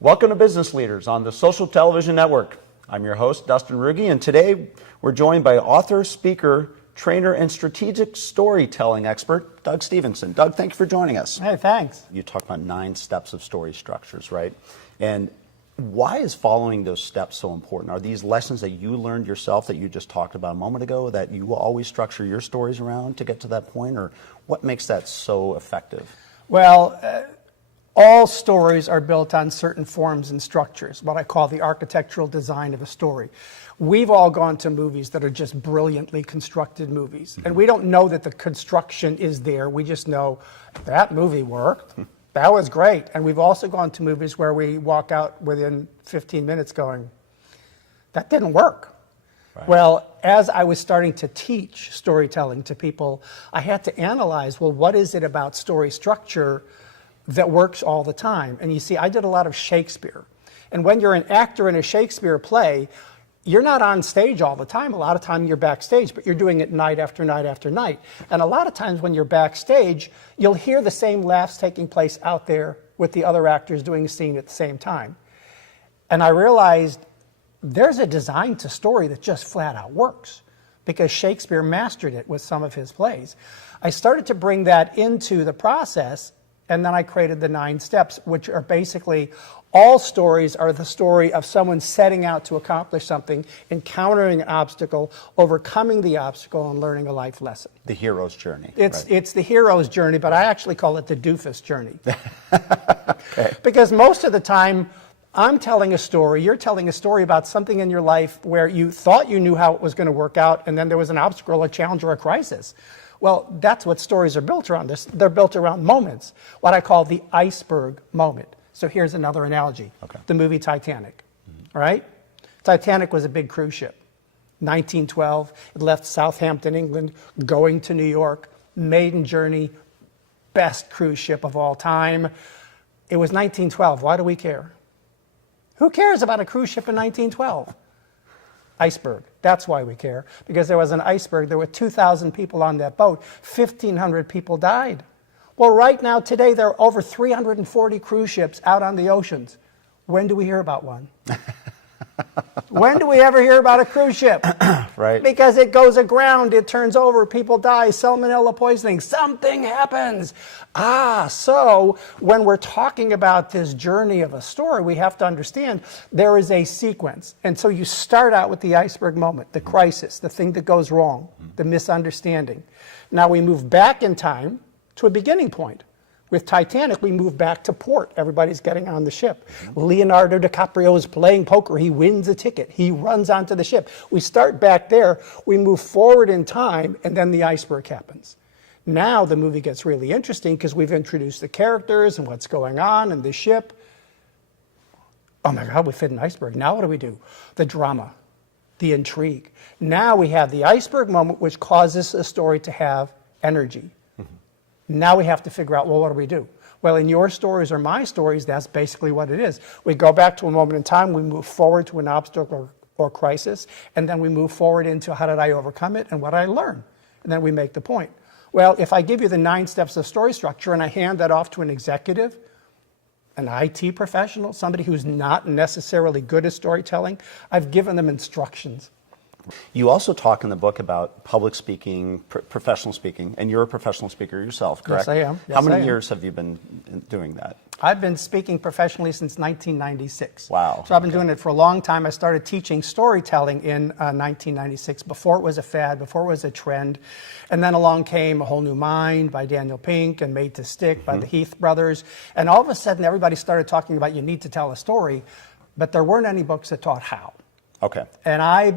Welcome to Business Leaders on the Social Television Network. I'm your host, Dustin Ruge, and today we're joined by author, speaker, trainer, and strategic storytelling expert, Doug Stevenson. Doug, thank you for joining us. Hey, thanks. You talk about 9 steps of story structures, right? And why is following those steps so important? Are these lessons that you learned yourself that you just talked about a moment ago that you will always structure your stories around to get to that point? Or what makes that so effective? Well, all stories are built on certain forms and structures, what I call the architectural design of a story. We've all gone to movies that are just brilliantly constructed movies. And we don't know that the construction is there. We just know that movie worked. That was great. And we've also gone to movies where we walk out within 15 minutes going, that didn't work. Right. Well, as I was starting to teach storytelling to people, I had to analyze, well, what is it about story structure that works all the time? And you see, I did a lot of Shakespeare. And when you're an actor in a Shakespeare play, you're not on stage all the time. A lot of time you're backstage, but you're doing it night after night after night. And a lot of times when you're backstage, you'll hear the same laughs taking place out there with the other actors doing a scene at the same time. And I realized there's a design to story that just flat out works because Shakespeare mastered it with some of his plays. I started to bring that into the process, and then I created the 9 steps, which are basically all stories are the story of someone setting out to accomplish something, encountering an obstacle, overcoming the obstacle, and learning a life lesson. The hero's journey. It's the hero's journey, but I actually call it the doofus journey. Okay. Because most of the time, I'm telling a story, you're telling a story about something in your life where you thought you knew how it was going to work out, and then there was an obstacle, a challenge, or a crisis. Well, that's what stories are built around. They're built around moments, what I call the iceberg moment. So here's another analogy. Okay. The movie Titanic, all right? Titanic was a big cruise ship. 1912, it left Southampton, England, going to New York, maiden journey, best cruise ship of all time. It was 1912. Why do we care? Who cares about a cruise ship in 1912? Iceberg. That's why we care. Because there was an iceberg. There were 2,000 people on that boat. 1,500 people died. Well, right now, today, there are over 340 cruise ships out on the oceans. When do we hear about one? When do we ever hear about a cruise ship? Right. Because it goes aground, it turns over, people die, salmonella poisoning, something happens. So when we're talking about this journey of a story, we have to understand there is a sequence. And so you start out with the iceberg moment, the crisis, the thing that goes wrong, the misunderstanding. Now we move back in time to a beginning point. With Titanic, we move back to port. Everybody's getting on the ship. Leonardo DiCaprio is playing poker. He wins a ticket. He runs onto the ship. We start back there. We move forward in time, and then the iceberg happens. Now the movie gets really interesting because we've introduced the characters and what's going on in the ship. Oh my God, we fit an iceberg. Now what do we do? The drama, the intrigue. Now we have the iceberg moment, which causes a story to have energy. Now we have to figure out, well, what do we do? Well, in your stories or my stories, that's basically what it is. We go back to a moment in time, we move forward to an obstacle or crisis, and then we move forward into how did I overcome it and what did I learn? And then we make the point. Well, if I give you the 9 steps of story structure and I hand that off to an executive, an IT professional, somebody who's not necessarily good at storytelling, I've given them instructions. You also talk in the book about public speaking, professional speaking, and you're a professional speaker yourself, correct? Yes, I am. How many years have you been doing that? I've been speaking professionally since 1996. Wow. So I've been doing it for a long time. I started teaching storytelling in 1996, before it was a fad, before it was a trend. And then along came A Whole New Mind by Daniel Pink and Made to Stick by the Heath brothers. And all of a sudden, everybody started talking about you need to tell a story, but there weren't any books that taught how. Okay. And I'm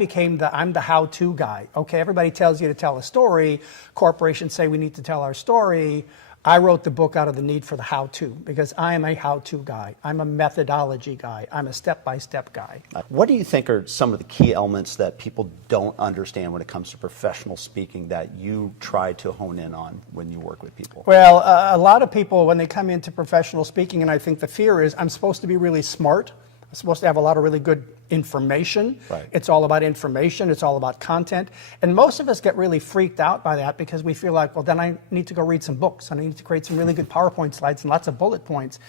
the how-to guy. Okay, everybody tells you to tell a story. Corporations say we need to tell our story. I wrote the book out of the need for the how-to because I am a how-to guy. I'm a methodology guy. I'm a step-by-step guy. What do you think are some of the key elements that people don't understand when it comes to professional speaking that you try to hone in on when you work with people? Well, a lot of people, when they come into professional speaking, and I think the fear is I'm supposed to be really smart. I'm supposed to have a lot of really good information. Right. It's all about information. It's all about content. And most of us get really freaked out by that because we feel like, well, then I need to go read some books and I need to create some really good PowerPoint slides and lots of bullet points.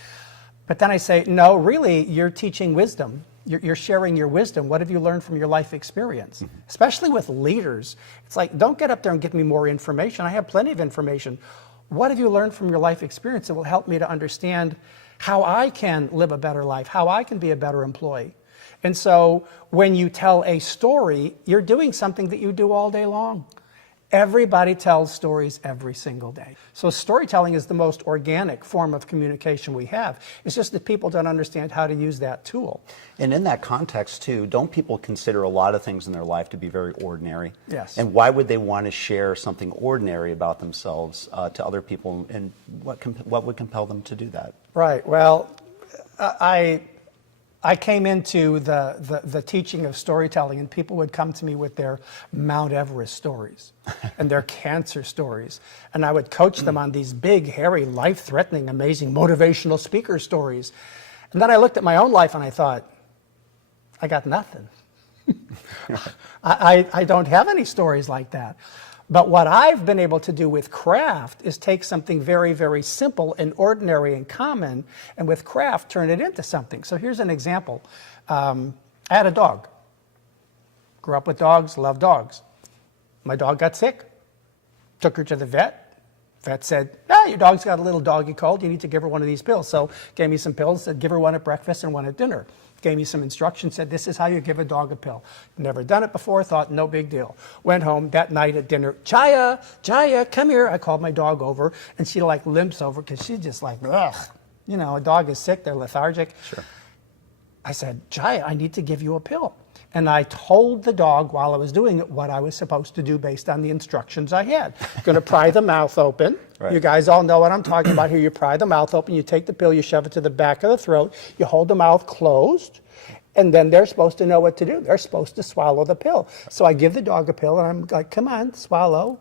But then I say, no, really, you're teaching wisdom. You're sharing your wisdom. What have you learned from your life experience? Especially with leaders. It's like, don't get up there and give me more information. I have plenty of information. What have you learned from your life experience that will help me to understand how I can live a better life, how I can be a better employee? And so when you tell a story, you're doing something that you do all day long. Everybody tells stories every single day. So storytelling is the most organic form of communication we have. It's just that people don't understand how to use that tool. And in that context, too, don't people consider a lot of things in their life to be very ordinary? Yes. And why would they want to share something ordinary about themselves to other people? And what would compel them to do that? Right. Well, I came into the teaching of storytelling, and people would come to me with their Mount Everest stories and their cancer stories. And I would coach them on these big, hairy, life-threatening, amazing, motivational speaker stories. And then I looked at my own life and I thought, I got nothing. I don't have any stories like that. But what I've been able to do with craft is take something very, very simple and ordinary and common, and with craft, turn it into something. So here's an example. I had a dog. Grew up with dogs, love dogs. My dog got sick. Took her to the vet. Vet said, your dog's got a little doggy cold. You need to give her one of these pills. So gave me some pills, said give her one at breakfast and one at dinner. Gave me some instructions, said this is how you give a dog a pill. Never done it before, thought no big deal. Went home that night at dinner, Jaya, come here. I called my dog over, and she like limps over because she's just like, ugh. You know, a dog is sick, they're lethargic. Sure. I said, Jaya, I need to give you a pill. And I told the dog while I was doing it what I was supposed to do based on the instructions I had. Going to pry the mouth open. Right. You guys all know what I'm talking about here. You pry the mouth open, you take the pill, you shove it to the back of the throat, you hold the mouth closed, and then they're supposed to know what to do. They're supposed to swallow the pill. So I give the dog a pill, and I'm like, come on, swallow.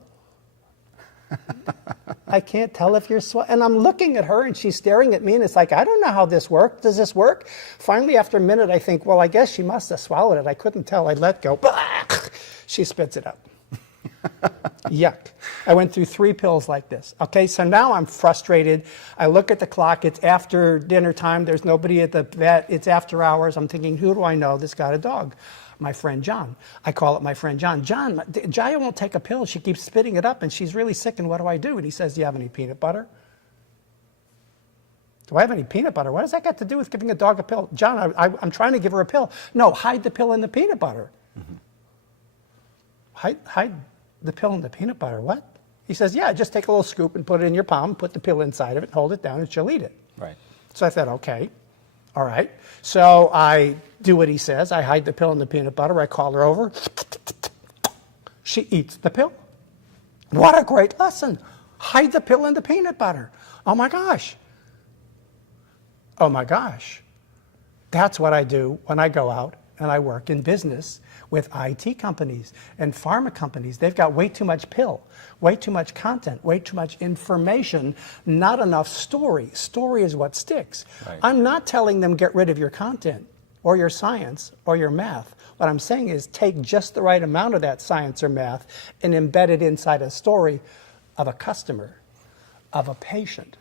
I can't tell if you're and I'm looking at her, and she's staring at me, and it's like, I don't know how this works. Does this work? Finally, after a minute, I think, well, I guess she must have swallowed it. I couldn't tell. I let go. She spits it up. Yuck. I went through 3 pills like this. Okay, so now I'm frustrated. I look at the clock. It's after dinner time. There's nobody at the vet. It's after hours. I'm thinking, who do I know that's got a dog? My friend John. I call up my friend John. John, Jaya won't take a pill. She keeps spitting it up, and she's really sick, and what do I do? And he says, do you have any peanut butter? Do I have any peanut butter? What does that got to do with giving a dog a pill? John, I'm trying to give her a pill. No, hide the pill in the peanut butter. Mm-hmm. Hide the pill in the peanut butter. What? He says, yeah, just take a little scoop and put it in your palm, put the pill inside of it, hold it down, and she'll eat it. Right. So I thought, okay, all right. So I do what he says. I hide the pill in the peanut butter. I call her over. She eats the pill. What a great lesson. Hide the pill in the peanut butter. Oh my gosh. Oh my gosh. That's what I do when I go out and I work in business with IT companies and pharma companies. They've got way too much pill, way too much content, way too much information, not enough story. Story is what sticks. Right. I'm not telling them get rid of your content or your science or your math. What I'm saying is take just the right amount of that science or math and embed it inside a story of a of a patient.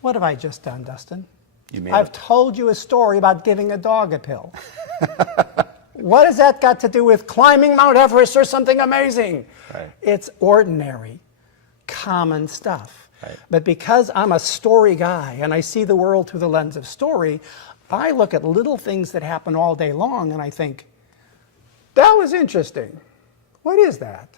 What have I just done, Dustin? I've told you a story about giving a dog a pill. What has that got to do with climbing Mount Everest or something amazing? Right. It's ordinary, common stuff. Right. But because I'm a story guy and I see the world through the lens of story, I look at little things that happen all day long and I think, that was interesting. What is that?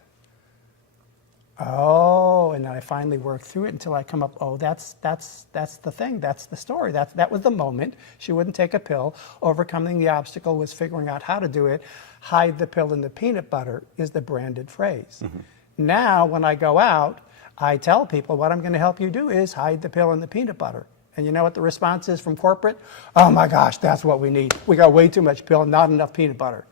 Oh, and then I finally work through it until I come up, oh, that's the thing, that's the story. That was the moment. She wouldn't take a pill. Overcoming the obstacle was figuring out how to do it. Hide the pill in the peanut butter is the branded phrase. Mm-hmm. Now, when I go out, I tell people what I'm going to help you do is hide the pill in the peanut butter. And you know what the response is from corporate? Oh my gosh, that's what we need. We got way too much pill, not enough peanut butter.